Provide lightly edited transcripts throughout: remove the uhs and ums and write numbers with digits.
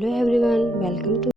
Hello everyone, welcome to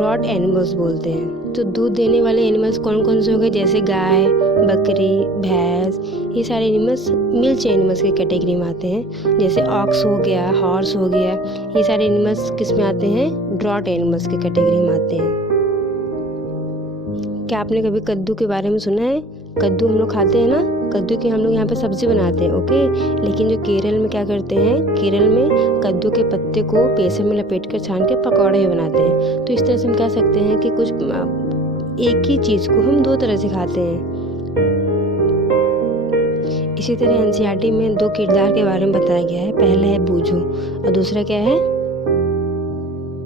broad animals बोलते हैं। तो दूध देने वाले एनिमल्स कौन कौन से हो गए, जैसे गाय, बकरी, भैंस, ये सारे एनिमल्स मिल्च एनिमल्स की कैटेगरी में आते हैं। जैसे ऑक्स हो गया, हॉर्स हो गया, ये सारे एनिमल्स किस में आते हैं, ब्रॉड एनिमल्स की कैटेगरी में आते हैं। क्या आपने कभी कद्दू के बारे में सुना है? कद्दू हम लोग खाते हैं ना, कद्दू की हम लोग यहाँ पे सब्जी बनाते हैं, ओके। लेकिन जो केरल में क्या करते हैं, केरल में कद्दू के पत्ते को बेसन में लपेट कर छान के पकौड़े भी बनाते हैं। तो इस तरह से हम कह सकते हैं कि कुछ एक ही चीज़ को हम दो तरह से खाते हैं। इसी तरह एनसीईआरटी में 2 किरदार के बारे में बताया गया है। पहला है बूझू और दूसरा क्या है,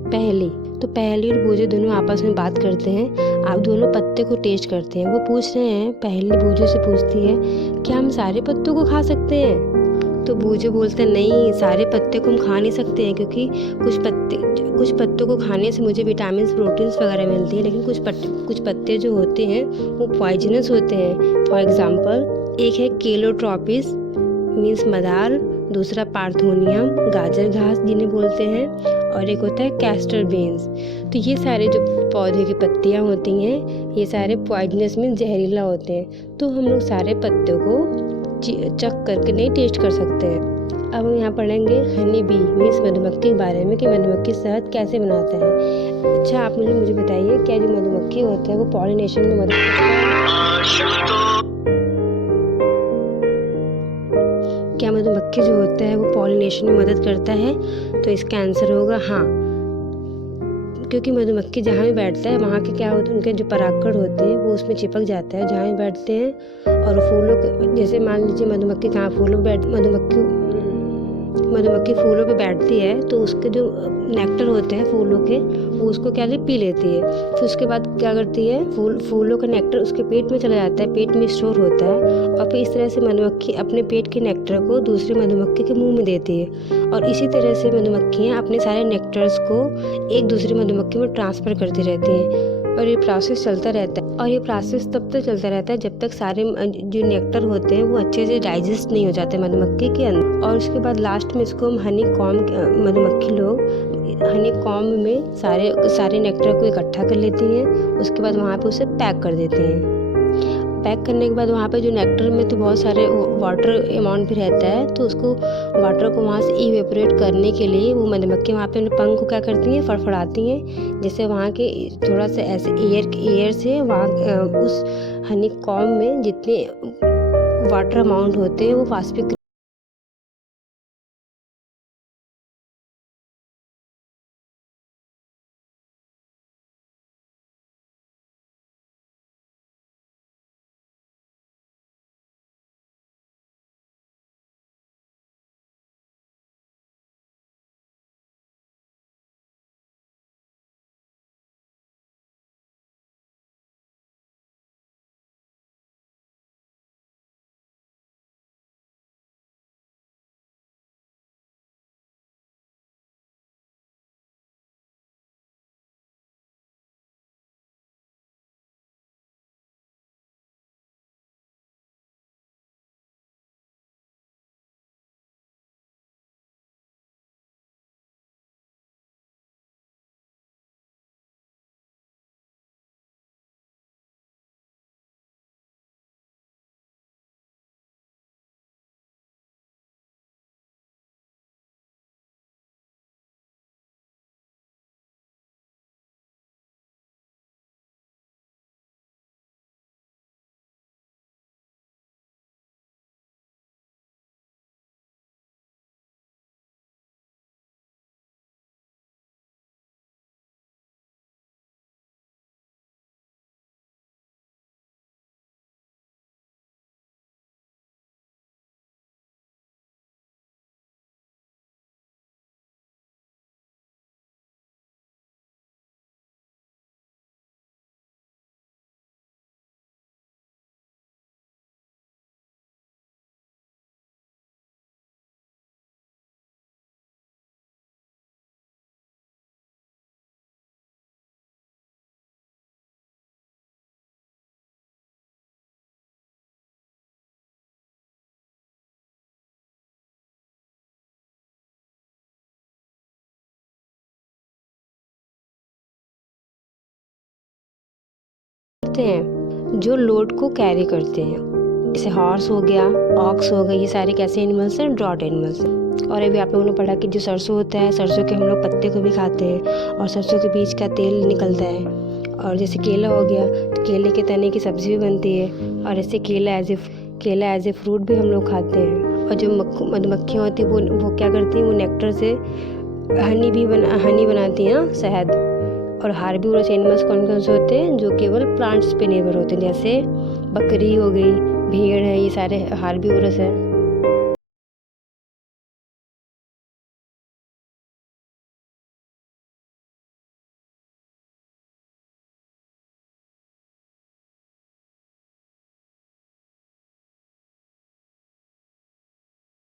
पहेली। तो पहेली और बूझू दोनों आपस में बात करते हैं। आप दोनों पत्ते को टेस्ट करते हैं। वो पूछ रहे हैं, पहेली बूझू से पूछती है, क्या हम सारे पत्तों को खा सकते हैं? तो बूझू बोलते हैं, नहीं, सारे पत्ते को हम खा नहीं सकते हैं, क्योंकि कुछ पत्तों को खाने से मुझे विटामिन, प्रोटीन्स वगैरह मिलती है, लेकिन कुछ पत्ते जो होते हैं वो पॉइजनस होते हैं। फॉर एग्जाम्पल, एक है केलोट्रॉपिस मीन्स मदार, दूसरा पार्थोनियम गाजर घास जिन्हें बोलते हैं, और एक होता है कैस्टर बीन्स। तो ये सारे जो पौधे की पत्तियाँ होती हैं, ये सारे पॉइजनस मीन्स जहरीला होते हैं। तो हम लोग सारे पत्तों को चख करके नहीं टेस्ट कर सकते हैं। अब हम यहाँ पढ़ेंगे हनी बी मीन्स मधुमक्खी के बारे में कि मधुमक्खी शहद कैसे बनाता है। अच्छा, आप मुझे बताइए, क्या जो मधुमक्खी होता है वो पॉलिनेशन में मदद करता है? क्या मधुमक्खी जो होता है वो पॉलिनेशन में मदद करता है? तो इसका आंसर होगा हाँ, क्योंकि मधुमक्खी जहाँ भी बैठता है वहाँ के क्या होते हैं, उनके जो परागकण होते हैं वो उसमें चिपक जाता है जहाँ भी बैठते हैं। और फूलों, जैसे मान लीजिए मधुमक्खी कहाँ फूलों पे मधुमक्खी फूलों पे बैठती है, तो उसके जो नेक्टर होते हैं फूलों के, वो उसको क्या पी लेती है। फिर उसके बाद क्या करती है, फूलों का नेक्टर उसके पेट में चला जाता है, पेट में स्टोर होता है, और फिर इस तरह से मधुमक्खी अपने पेट के नेक्टर को दूसरी मधुमक्खी के मुंह में देती है। और इसी तरह से मधुमक्खियाँ अपने सारे नेक्टर्स को एक दूसरी मधुमक्खी में ट्रांसफ़र करती रहती हैं। और ये प्रोसेस चलता रहता है, और ये प्रोसेस तब तक चलता रहता है जब तक सारे जो नेक्टर होते हैं वो अच्छे से डाइजेस्ट नहीं हो जाते मधुमक्खी के अंदर। और उसके बाद लास्ट में इसको हम हनी कॉम्ब, मधुमक्खी लोग हनी कॉम्ब में सारे नेक्टर को इकट्ठा कर लेती हैं। उसके बाद वहाँ पे उसे पैक कर देती हैं। पैक करने के बाद वहाँ पे जो नेक्टर में तो बहुत सारे वाटर अमाउंट भी रहता है, तो उसको वाटर को वहाँ से इवेपोरेट करने के लिए वो मधुमक्खी वहाँ पे अपने पंख को क्या करती हैं, फड़फड़ाती हैं, जिससे वहाँ के थोड़ा सा ऐसे एयर से वहाँ उस हनी कॉम्ब में जितने वाटर अमाउंट होते हैं वो वाष्पीकृत होते हैं जो लोड को कैरी करते हैं, जैसे हॉर्स हो गया, ऑक्स हो गए, ये सारे कैसे एनिमल्स हैं, ड्रॉट एनिमल्स हैं। और अभी आप लोगों ने पढ़ा कि जो सरसों होता है, सरसों के हम लोग पत्ते को भी खाते हैं और सरसों के बीज का तेल निकलता है। और जैसे केला हो गया तो केले के तने की सब्ज़ी भी बनती है। और ऐसे केला एज ए फ्रूट भी हम लोग खाते हैं। और जो मधुमक्खियाँ होती हैं वो क्या करती हैं, वो नेक्टर से हनी बनाती हैं ना, शहद। और हार्बीवोरस एनिमल्स कौन कौन से होते हैं, जो केवल प्लांट्स पे निर्भर होते हैं, जैसे बकरी हो गई, भेड़ है, ये सारे हार्बीवोरस है।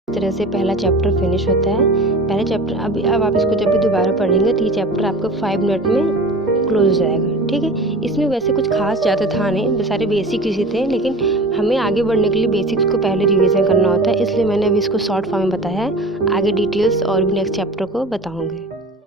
इस तरह से पहला चैप्टर फिनिश होता है। पहला चैप्टर अब आप इसको जब भी दोबारा पढ़ेंगे तो ये चैप्टर आपका 5 मिनट में क्लोज हो जाएगा, ठीक है। इसमें वैसे कुछ खास ज़्यादा था नहीं, सारे बेसिक इसी थे, लेकिन हमें आगे बढ़ने के लिए बेसिक्स को पहले रिवीजन करना होता है, इसलिए मैंने अभी इसको शॉर्ट फॉर्म में बताया है। आगे डिटेल्स और भी नेक्स्ट चैप्टर को बताऊँगी।